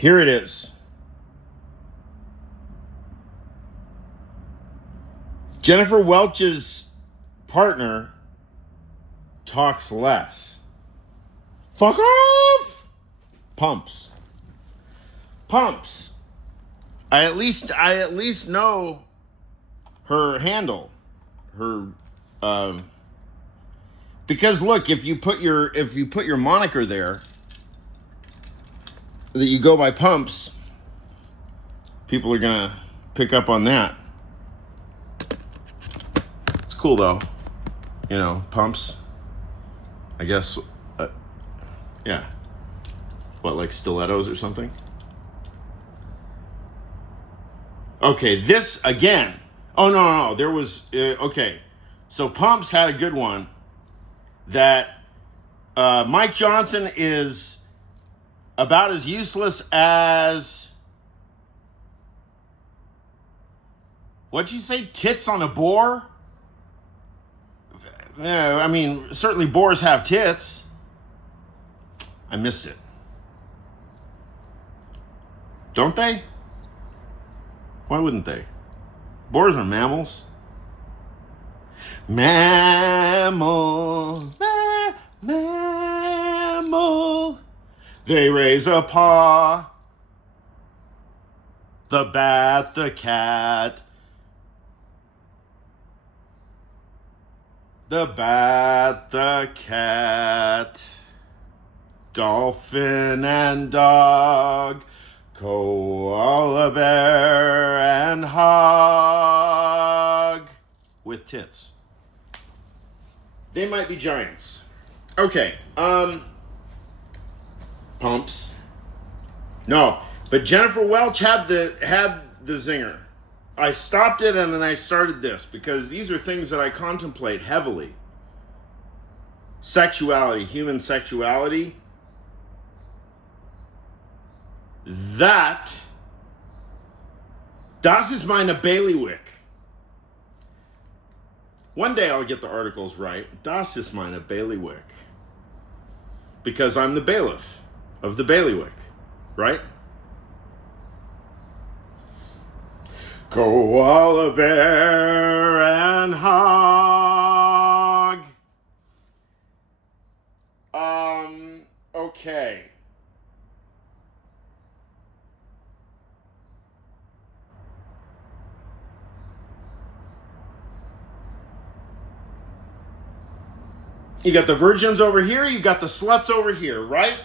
Here it is. Jennifer Welch's partner talks less. Fuck off! Pumps. I at least know her handle. Her because look, if you put your moniker there that you go by Pumps, people are gonna pick up on that. It's cool though, Pumps. I guess, yeah. What, like stilettos or something? Okay, this again. Oh no, there was okay. So Pumps had a good one that Mike Johnson is about as useless as, what'd you say, tits on a boar? Yeah, I mean, certainly boars have tits. I missed it. Don't they? Why wouldn't they? Boars are mammals. Mammal. They raise a paw. The bat, the cat. The bat, the cat. Dolphin and dog. Koala bear and hog. With tits. They might be giants. Okay, Pumps. No, but Jennifer Welch had the zinger. I stopped it and then I started this because these are things that I contemplate heavily. Sexuality, human sexuality. Das ist meine Bailiwick. One day I'll get the articles right. Das ist meine Bailiwick. Because I'm the bailiff of the bailiwick, right? Koala bear and hog. Okay. You got the virgins over here, you got the sluts over here, right?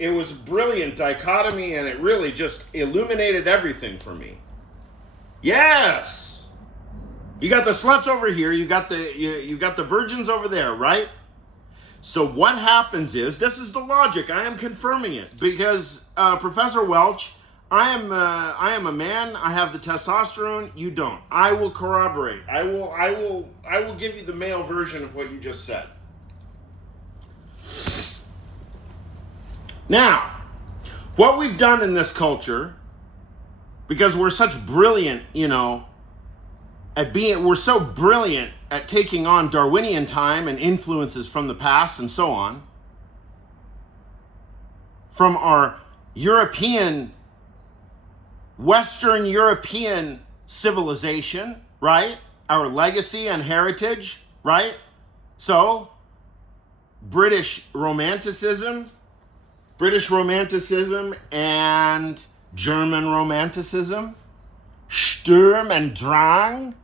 It was a brilliant dichotomy and it really just illuminated everything for me. Yes! You got the sluts over here, you got the virgins over there, right? So what happens is, this is the logic, I am confirming it, because Professor Welch, I am a man, I have the testosterone, you don't. I will corroborate. I will give you the male version of what you just said. Now, what we've done in this culture, because we're such brilliant, we're so brilliant at taking on Darwinian time and influences from the past and so on, from our Western European civilization, right? Our legacy and heritage, right? So, British Romanticism and German Romanticism, Sturm and Drang,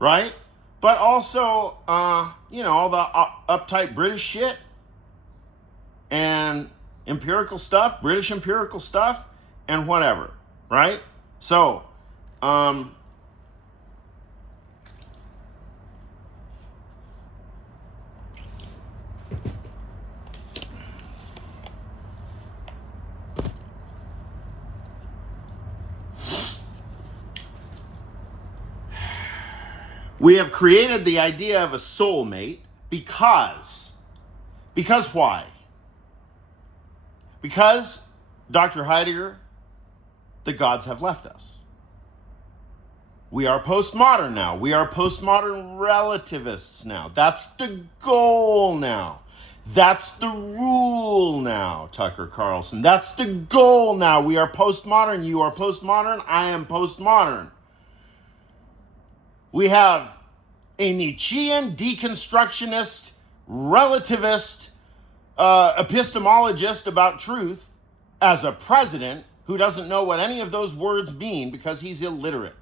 right? But also, all the uptight British shit and British empirical stuff and whatever, right? So, we have created the idea of a soulmate because why? Because, Dr. Heidegger, the gods have left us. We are postmodern now. We are postmodern relativists now. That's the goal now. That's the rule now, Tucker Carlson. That's the goal now. We are postmodern. You are postmodern. I am postmodern. We have a Nietzschean deconstructionist, relativist, epistemologist about truth as a president who doesn't know what any of those words mean because he's illiterate.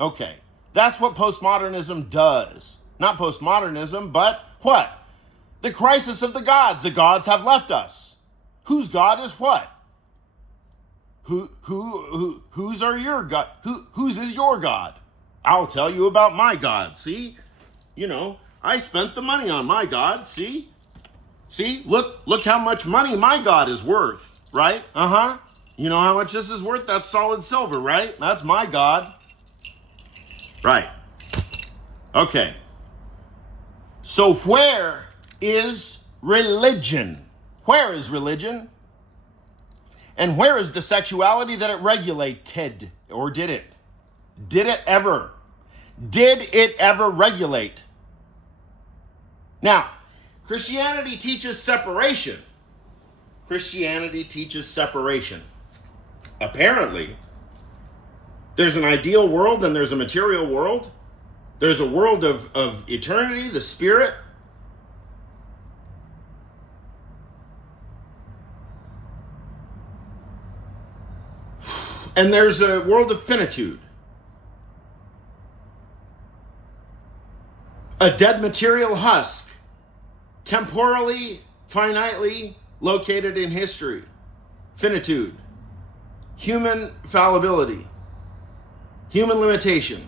Okay, that's what postmodernism does. Not postmodernism, but what? The crisis of the gods. The gods have left us. Whose God is what? Whose are your God? Whose is your God? I'll tell you about my God. See? You know, I spent the money on my God. See? Look how much money my God is worth, right? You know how much this is worth? That's solid silver, right? That's my God. Right. Okay. So where is religion? Where is religion? And where is the sexuality that it regulated? Or did it? Did it ever? Did it ever regulate? Now, Christianity teaches separation. Christianity teaches separation. Apparently, there's an ideal world and there's a material world. There's a world of eternity, the spirit. And there's a world of finitude. A dead material husk, temporally, finitely located in history. Finitude. Human fallibility. Human limitation.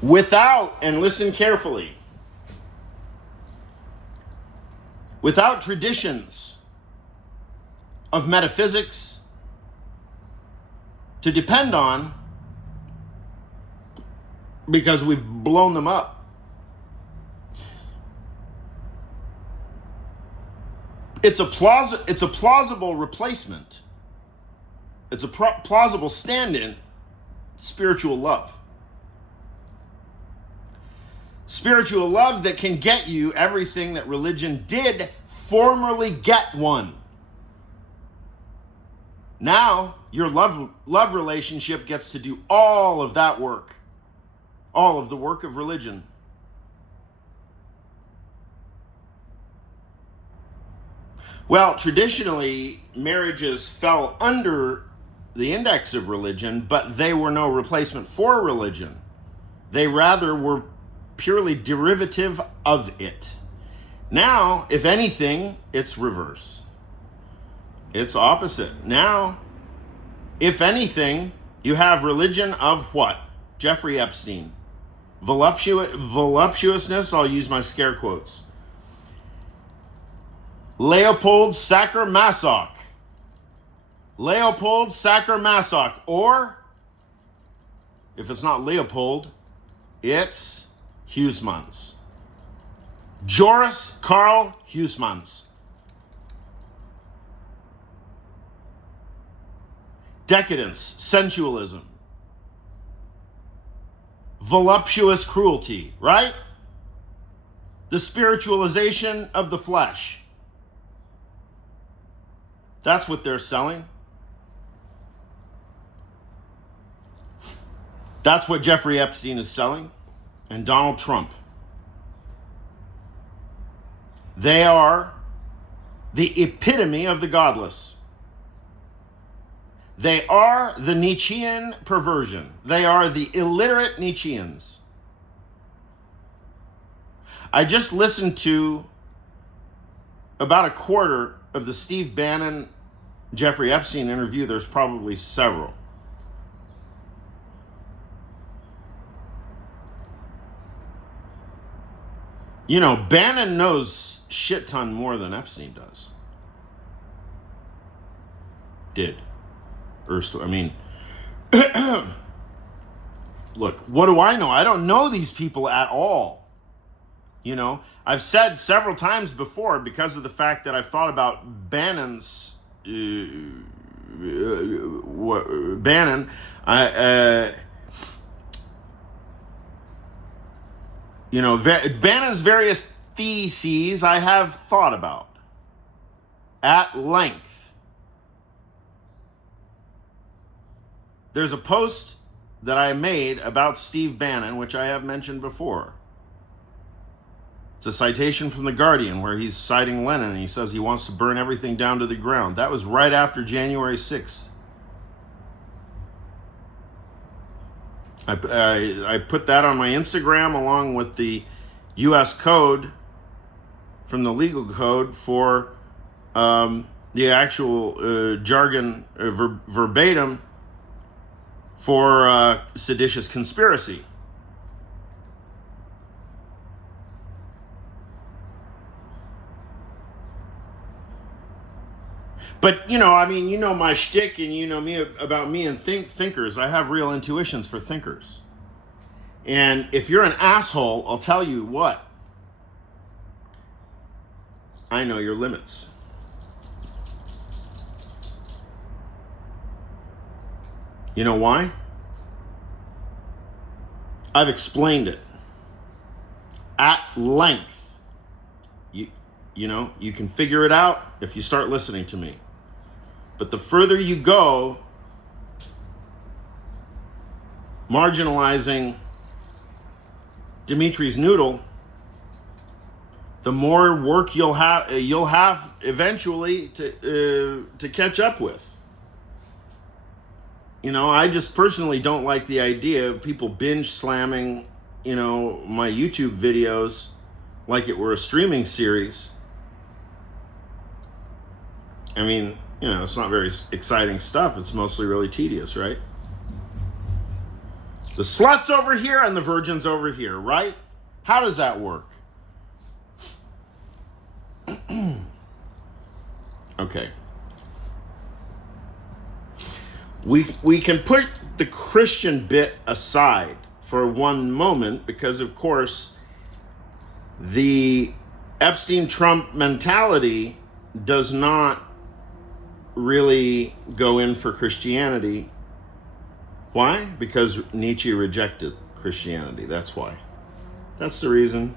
Without, and listen carefully, without traditions of metaphysics to depend on, because we've blown them up. It's a plausible replacement. It's a plausible stand-in. Spiritual love. Spiritual love that can get you everything that religion did formerly get one. Now, your love relationship gets to do all of that work. All of the work of religion. Well, traditionally, marriages fell under the index of religion, but they were no replacement for religion. They rather were purely derivative of it. Now, if anything, it's reverse. It's opposite. Now, if anything, you have religion of what? Jeffrey Epstein. Voluptuousness, I'll use my scare quotes. Leopold Sacher-Masoch. Leopold Sacher-Masoch. Or, if it's not Leopold, it's Huysmans. Joris Karl Huysmans. Decadence, sensualism, voluptuous cruelty, right? The spiritualization of the flesh. That's what they're selling. That's what Jeffrey Epstein is selling, and Donald Trump. They are the epitome of the godless. They are the Nietzschean perversion. They are the illiterate Nietzscheans. I just listened to about a quarter of the Steve Bannon, Jeffrey Epstein interview. There's probably several. You know, Bannon knows shit ton more than Epstein does. Did. I mean, look, what do I know? I don't know these people at all. You know, I've said several times before, because of the fact that I've thought about Bannon's, Bannon's various theses I have thought about at length. There's a post that I made about Steve Bannon, which I have mentioned before. It's a citation from The Guardian where he's citing Lenin and he says he wants to burn everything down to the ground. That was right after January 6th. I put that on my Instagram along with the U.S. code from the legal code for the actual jargon verbatim for seditious conspiracy. But, my shtick, and you know me about me and thinkers. I have real intuitions for thinkers. And if you're an asshole, I'll tell you what. I know your limits. You know why? I've explained it at length. You can figure it out if you start listening to me. But the further you go, marginalizing Dimitri's noodle, the more work you'll have eventually to catch up with. I just personally don't like the idea of people binge slamming, my YouTube videos like it were a streaming series. It's not very exciting stuff. It's mostly really tedious, right? The slut's over here and the virgin's over here, right? How does that work? Okay. We can put the Christian bit aside for one moment because, of course, the Epstein-Trump mentality does not really go in for Christianity. Why? Because Nietzsche rejected Christianity. That's why. That's the reason.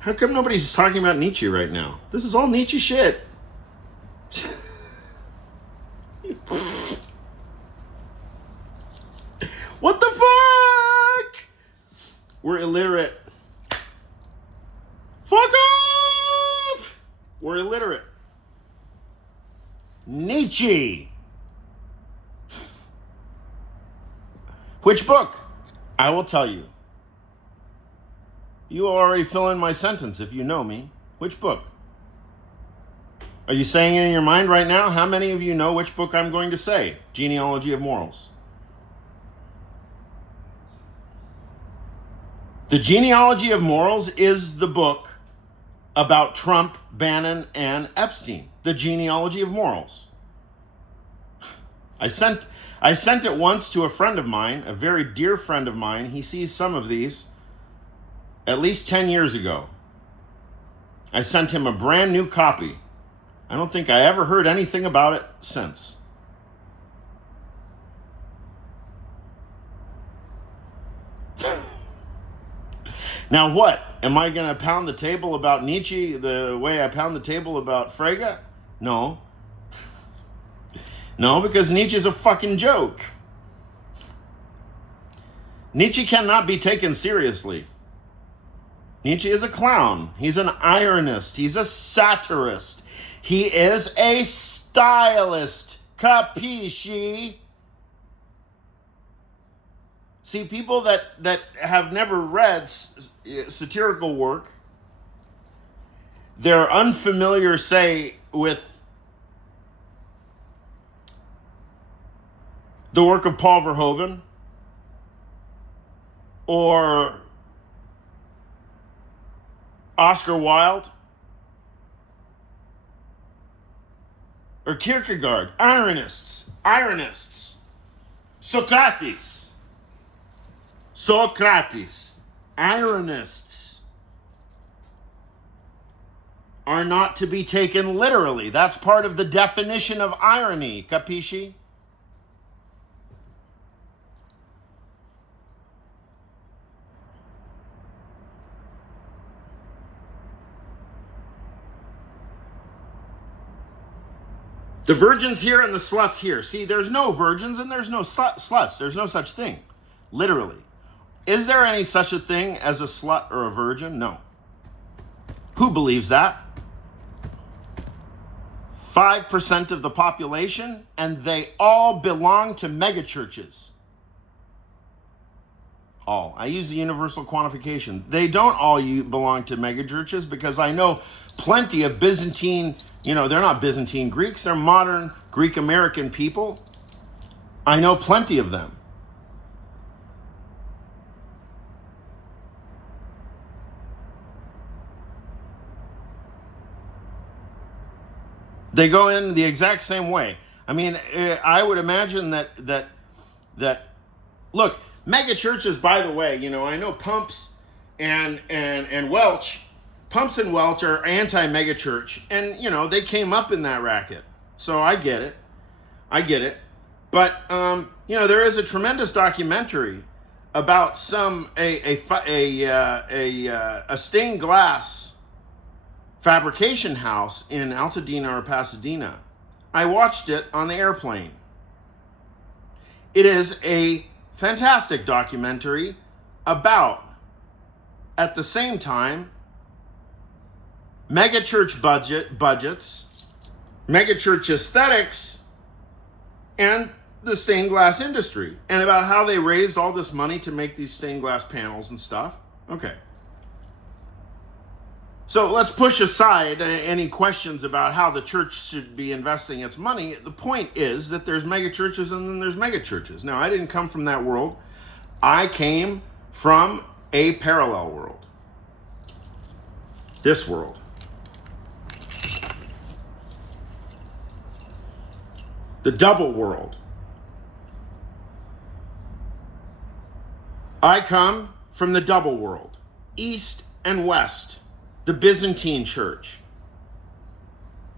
How come nobody's talking about Nietzsche right now? This is all Nietzsche shit. What the fuck? We're illiterate. Fuck off! We're illiterate. Nietzsche. Which book? I will tell you. You already fill in my sentence if you know me. Which book? Are you saying it in your mind right now? How many of you know which book I'm going to say? Genealogy of Morals. The Genealogy of Morals is the book about Trump, Bannon, and Epstein. The Genealogy of Morals. I sent it once to a friend of mine, a very dear friend of mine. He sees some of these at least 10 years ago. I sent him a brand new copy. I don't think I ever heard anything about it since. Now what? Am I going to pound the table about Nietzsche the way I pound the table about Frege? No. No, because Nietzsche's a fucking joke. Nietzsche cannot be taken seriously. Nietzsche is a clown. He's an ironist. He's a satirist. He is a stylist. Capisci? See, people that have never read satirical work, they're unfamiliar, say, with the work of Paul Verhoeven or Oscar Wilde or Kierkegaard. Ironists. Socrates. Ironists are not to be taken literally. That's part of the definition of irony. Capisci? The virgins here and the sluts here. See, there's no virgins and there's no sluts. There's no such thing, literally. Is there any such a thing as a slut or a virgin? No. Who believes that? 5% of the population, and they all belong to megachurches. All. I use the universal quantification. They don't all belong to megachurches, because I know plenty of Byzantine, they're not Byzantine Greeks, they're modern Greek American people. I know plenty of them. They go in the exact same way. I mean, I would imagine that look, mega churches, by the way, I know Pumps and Welch. Pumps and Welch are anti-mega church, and they came up in that racket. So I get it. But there is a tremendous documentary about a stained glass fabrication house in Altadena or Pasadena. I watched it on the airplane. It is a fantastic documentary about, at the same time, megachurch budgets, megachurch aesthetics, and the stained glass industry, and about how they raised all this money to make these stained glass panels and stuff. Okay. So let's push aside any questions about how the church should be investing its money. The point is that there's mega churches and then there's mega churches. Now, I didn't come from that world. I came from a parallel world. This world. The double world. I come from the double world, east and west. The Byzantine Church,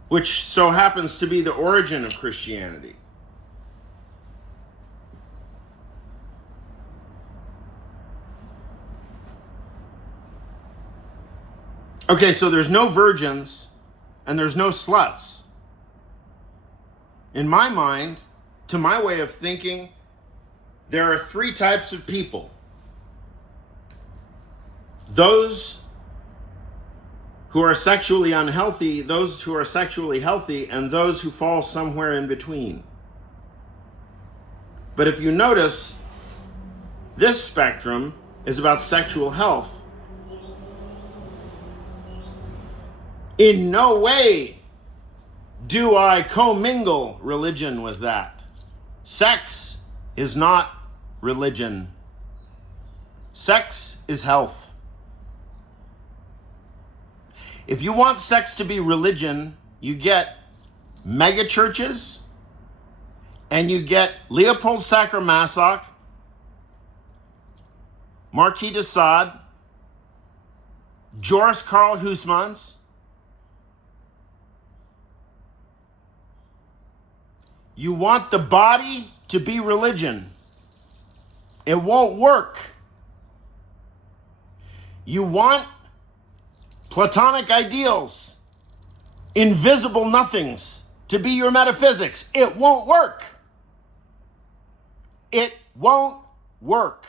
which so happens to be the origin of Christianity. Okay, so there's no virgins and there's no sluts. In my mind, to my way of thinking, there are three types of people. Those who are sexually unhealthy, those who are sexually healthy, and those who fall somewhere in between. But if you notice, this spectrum is about sexual health. In no way do I commingle religion with that. Sex is not religion. Sex is health. If you want sex to be religion, you get mega churches, and you get Leopold Sacher-Masoch, Marquis de Sade, Joris Karl Huysmans. You want the body to be religion. It won't work. You want Platonic ideals, invisible nothings to be your metaphysics. It won't work. It won't work.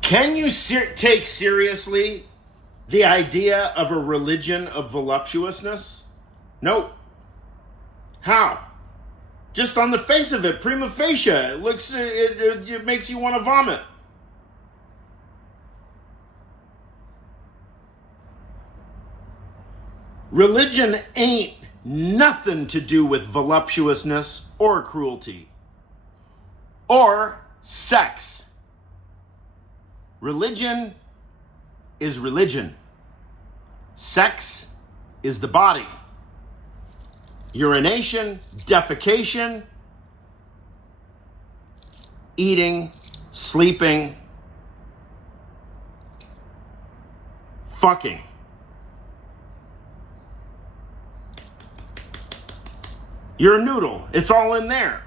Can you take seriously the idea of a religion of voluptuousness? Nope. How? Just on the face of it, prima facie, it makes you want to vomit. Religion ain't nothing to do with voluptuousness or cruelty or sex. Religion is religion. Sex is the body. Urination, defecation, eating, sleeping, fucking. You're a noodle. It's all in there.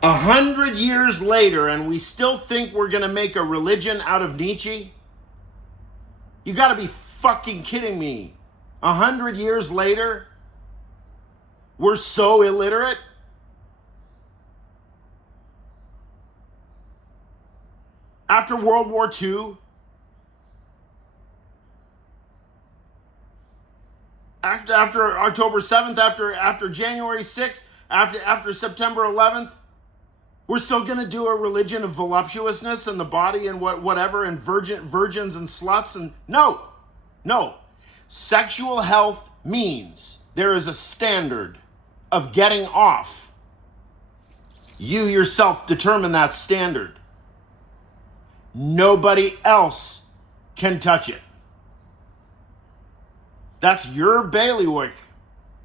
A 100 years later, and we still think we're going to make a religion out of Nietzsche? You got to be fucking kidding me. 100 years later, we're so illiterate? After World War II, after October 7th, after January 6th, after September 11th, we're still going to do a religion of voluptuousness and the body and whatever and virgins and sluts and no. Sexual health means there is a standard of getting off. You yourself determine that standard. Nobody else can touch it. That's your bailiwick.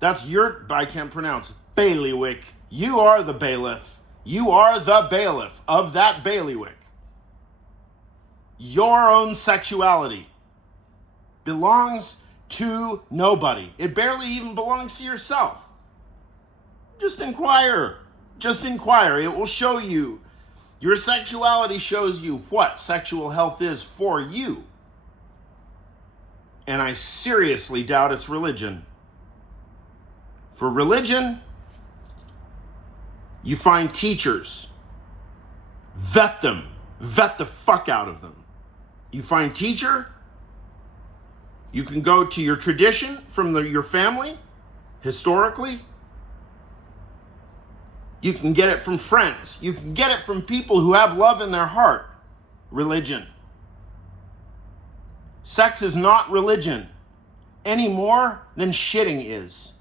I can't pronounce, bailiwick. You are the bailiff. You are the bailiff of that bailiwick. Your own sexuality belongs to nobody. It barely even belongs to yourself. Just inquire. It will show you. Your sexuality shows you what sexual health is for you. And I seriously doubt it's religion. For religion, you find teachers. Vet them. Vet the fuck out of them. You find teacher. You can go to your tradition from your family, historically. You can get it from friends. You can get it from people who have love in their heart. Religion. Sex is not religion any more than shitting is.